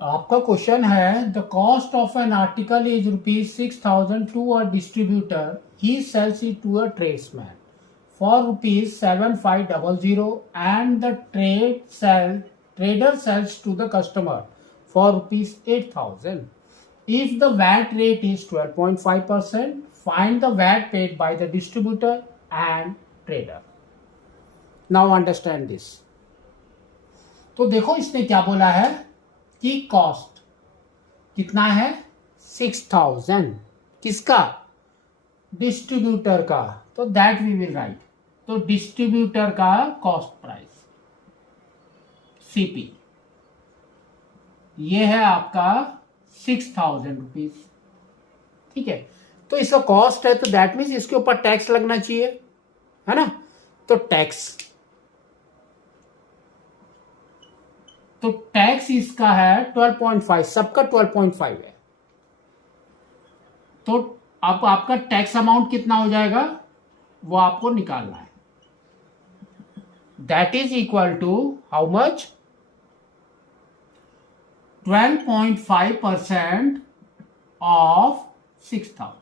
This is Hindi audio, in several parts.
आपका क्वेश्चन है the cost of an article is ₹6,000 to a distributor he sells it to a tradesman for ₹7,500 and the trader sells to the customer for ₹8,000. If the VAT rate is 12.5%, find the VAT paid by the distributor and trader. Now understand this. तो देखो इसने क्या बोला है कि कॉस्ट कितना है 6,000 किसका डिस्ट्रीब्यूटर का, तो दैट वी विल राइट। तो डिस्ट्रीब्यूटर का कॉस्ट प्राइस सीपी ये है आपका 6,000 रुपीज। ठीक है, तो इसका कॉस्ट है तो दैट मीन्स इसके ऊपर टैक्स लगना चाहिए, है ना। तो टैक्स इसका है 12.5, सबका 12.5 है। तो अब आपका टैक्स अमाउंट कितना हो जाएगा वो आपको निकालना है। That is equal to how much 12.5% of 6,000।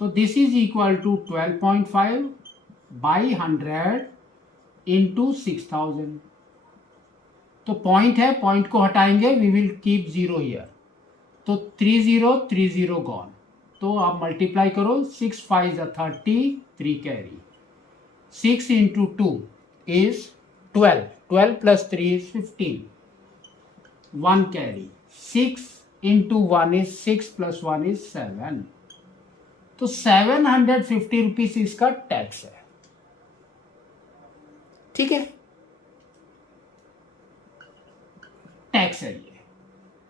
तो this is equal to 12.5 by 100 into 6,000। तो पॉइंट है, पॉइंट को हटाएंगे, वी विल कीप 0 हियर। तो 30 गॉन। तो आप मल्टीप्लाई करो, 6 5 30, 3 carry, 6 into 2 is 12, 12 plus 3 is 15, 1 carry, 6 into 1 is 6 plus 1 is 7। तो 750 रुपीज इसका टैक्स है। ठीक है, टैक्स है ये,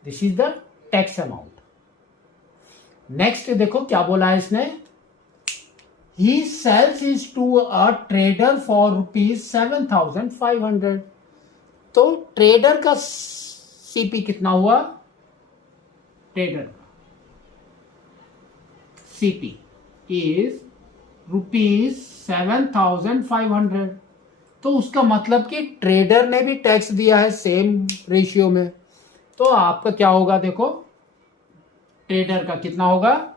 this is the tax amount. Next देखो क्या बोला है इसने, he sells is to a trader for ₹7,500। तो ट्रेडर का सीपी कितना हुआ, ट्रेडर का सीपी इज ₹7,500। तो उसका मतलब कि ट्रेडर ने भी टैक्स दिया है सेम रेशियो में। तो आपका क्या होगा, देखो ट्रेडर का कितना होगा,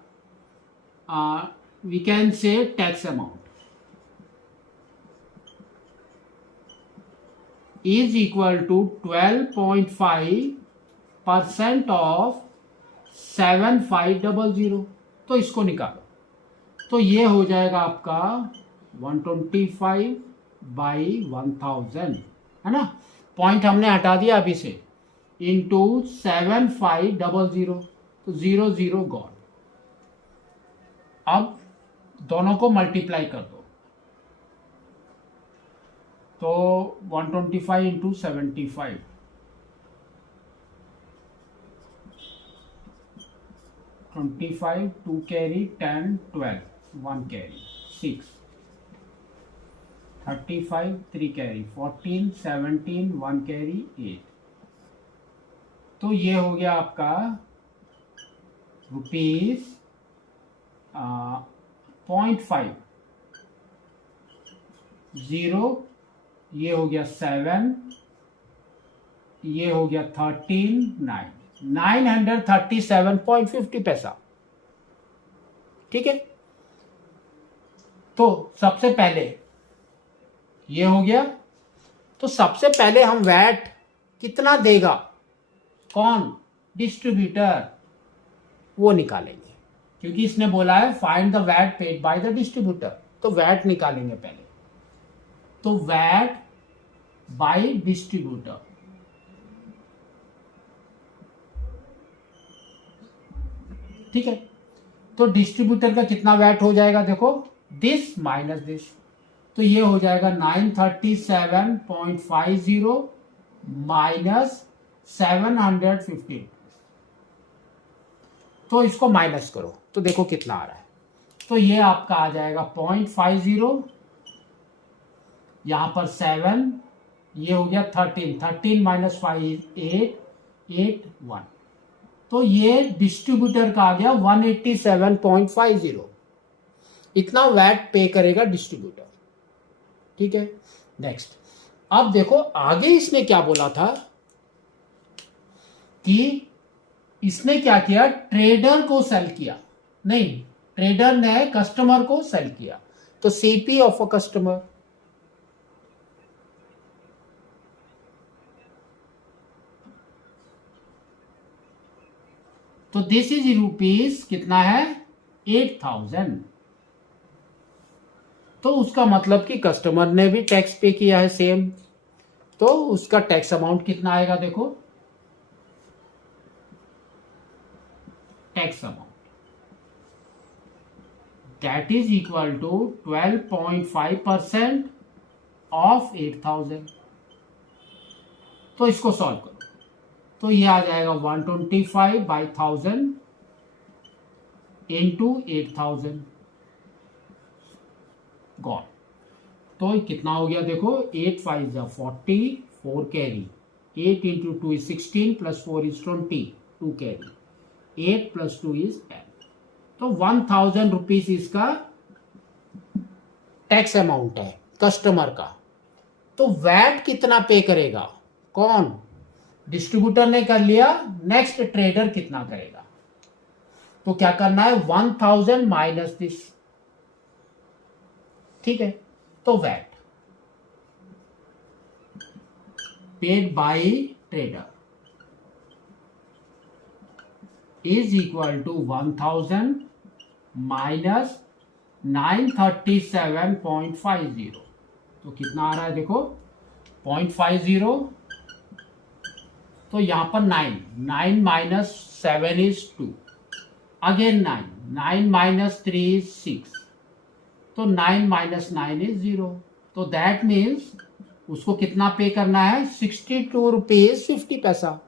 we can say tax amount is equal to 12.5% of 7,500। तो इसको निकालो, तो ये हो जाएगा आपका 125 बाई 1,000, है ना। पॉइंट हमने हटा दिया अभी से, इंटू 7,500, तो 0 गॉन। अब दोनों को मल्टीप्लाई कर दो, तो 125 into 75, 25, 2 carry, 10, 12, 1 carry, 6, 35, 3 carry, 14, 17, 1 carry, 8। तो ये हो गया आपका ₹0.5, 0, ये हो गया 7, ये हो गया 13, 9, 937.50 पैसा। ठीक है, तो सबसे पहले ये हो गया। तो सबसे पहले हम वैट कितना देगा, कौन, डिस्ट्रीब्यूटर, वो निकालेंगे, क्योंकि इसने बोला है find the VAT paid by the distributor. तो वैट निकालेंगे पहले। तो वैट बाय डिस्ट्रीब्यूटर, ठीक है। तो डिस्ट्रीब्यूटर का कितना वैट हो जाएगा, देखो दिस माइनस दिस, तो ये हो जाएगा 937.50 माइनस 750। तो इसको माइनस करो तो देखो कितना आ रहा है। तो ये आपका आ जाएगा 0.50, यहां पर 7, ये हो गया 13, 13 माइनस 5 8, 8 1। तो ये डिस्ट्रीब्यूटर का आ गया 187.50, इतना वैट पे करेगा डिस्ट्रीब्यूटर। ठीक है, नेक्स्ट। अब देखो आगे इसने क्या बोला था, कि इसने क्या किया, ट्रेडर को सेल किया, नहीं, ट्रेडर ने कस्टमर को सेल किया, तो सीपी ऑफ अ कस्टमर, तो दिस इज रुपीज कितना है, 8,000। तो उसका मतलब कि कस्टमर ने भी टैक्स पे किया है सेम, तो उसका टैक्स अमाउंट कितना आएगा, देखो tax amount that is equal to 12.5% of 8,000। तो इसको सॉल्व करो, तो ये आ जाएगा 125/1000 इंटू 8,000 गॉड। तो कितना हो गया, देखो 8 5 40, 4 carry, 8 into 2 is 16 plus 4 is 20, 2 carry, 8 plus 2 is 10। तो 1,000 रुपीज इसका टैक्स अमाउंट है कस्टमर का। तो वैट कितना पे करेगा, कौन, डिस्ट्रीब्यूटर ने कर लिया, नेक्स्ट ट्रेडर कितना करेगा, तो क्या करना है, 1,000 माइनस दिस, ठीक है। तो VAT paid by trader is equal to 1,000 minus 937.50, तो कितना आ रहा है, देखो 0.50, तो यहां पर 9 minus 7 is 2, again 9 minus 3 is 6, तो 9 माइनस 9 इज 0, तो दैट मीन्स उसको कितना पे करना है, 62 रुपीज 50 पैसा।